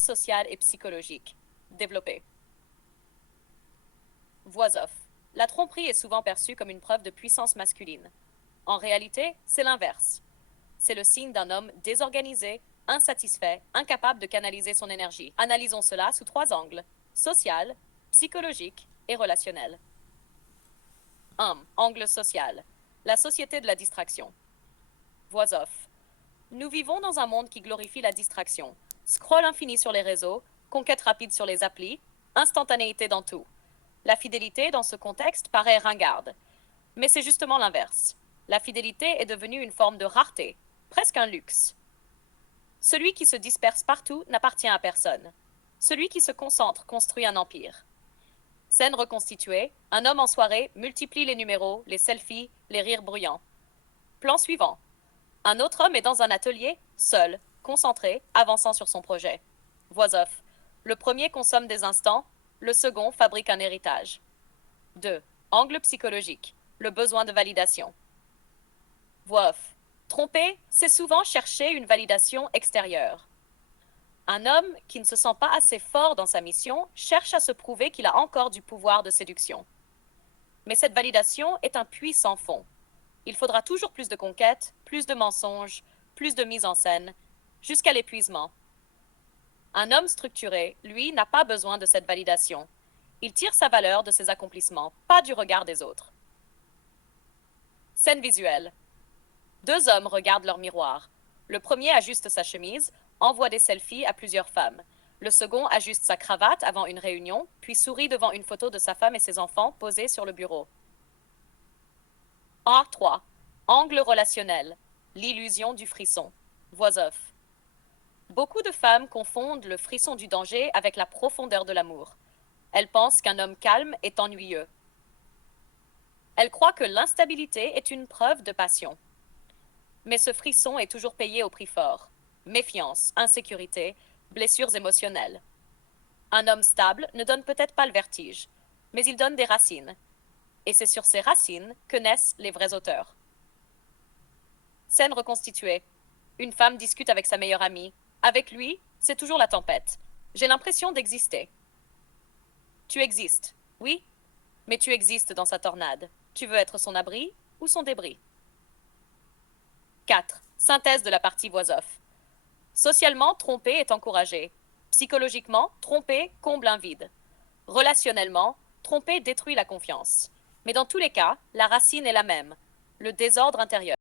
crise sociale et psychologique. Développé. Voix off. La tromperie est souvent perçue comme une preuve de puissance masculine. En réalité, c'est l'inverse. C'est le signe d'un homme désorganisé, insatisfait, incapable de canaliser son énergie. Analysons cela sous 3 angles: social, psychologique et relationnel. 1. Angle social. La société de la distraction. Voix off. Nous vivons dans un monde qui glorifie la distraction. Scroll infini sur les réseaux, conquête rapide sur les applis, instantanéité dans tout. La fidélité, dans ce contexte, paraît ringarde. Mais c'est justement l'inverse. La fidélité est devenue une forme de rareté, presque un luxe. Celui qui se disperse partout n'appartient à personne. Celui qui se concentre construit un empire. Scène reconstituée, un homme en soirée multiplie les numéros, les selfies, les rires bruyants. Plan suivant. Un autre homme est dans un atelier, seul, concentré, avançant sur son projet. Voix off. Le premier consomme des instants, le second fabrique un héritage. 2. Angle psychologique. Le besoin de validation. Voix off. Tromper, c'est souvent chercher une validation extérieure. Un homme qui ne se sent pas assez fort dans sa mission cherche à se prouver qu'il a encore du pouvoir de séduction. Mais cette validation est un puits sans fond. Il faudra toujours plus de conquêtes, plus de mensonges, plus de mise en scène, jusqu'à l'épuisement. Un homme structuré, lui, n'a pas besoin de cette validation. Il tire sa valeur de ses accomplissements, pas du regard des autres. Scène visuelle. 2 hommes regardent leur miroir. Le premier ajuste sa chemise, envoie des selfies à plusieurs femmes. Le second ajuste sa cravate avant une réunion, puis sourit devant une photo de sa femme et ses enfants posés sur le bureau. A3. Angle relationnel. L'illusion du frisson. Voix off. Beaucoup de femmes confondent le frisson du danger avec la profondeur de l'amour. Elles pensent qu'un homme calme est ennuyeux. Elles croient que l'instabilité est une preuve de passion. Mais ce frisson est toujours payé au prix fort. Méfiance, insécurité, blessures émotionnelles. Un homme stable ne donne peut-être pas le vertige, mais il donne des racines. Et c'est sur ces racines que naissent les vrais auteurs. Scène reconstituée. Une femme discute avec sa meilleure amie. Avec lui, c'est toujours la tempête. J'ai l'impression d'exister. Tu existes, oui, mais tu existes dans sa tornade. Tu veux être son abri ou son débris? 4. Synthèse de la partie voix off. Socialement, tromper est encouragé. Psychologiquement, tromper comble un vide. Relationnellement, tromper détruit la confiance. Mais dans tous les cas, la racine est la même, le désordre intérieur.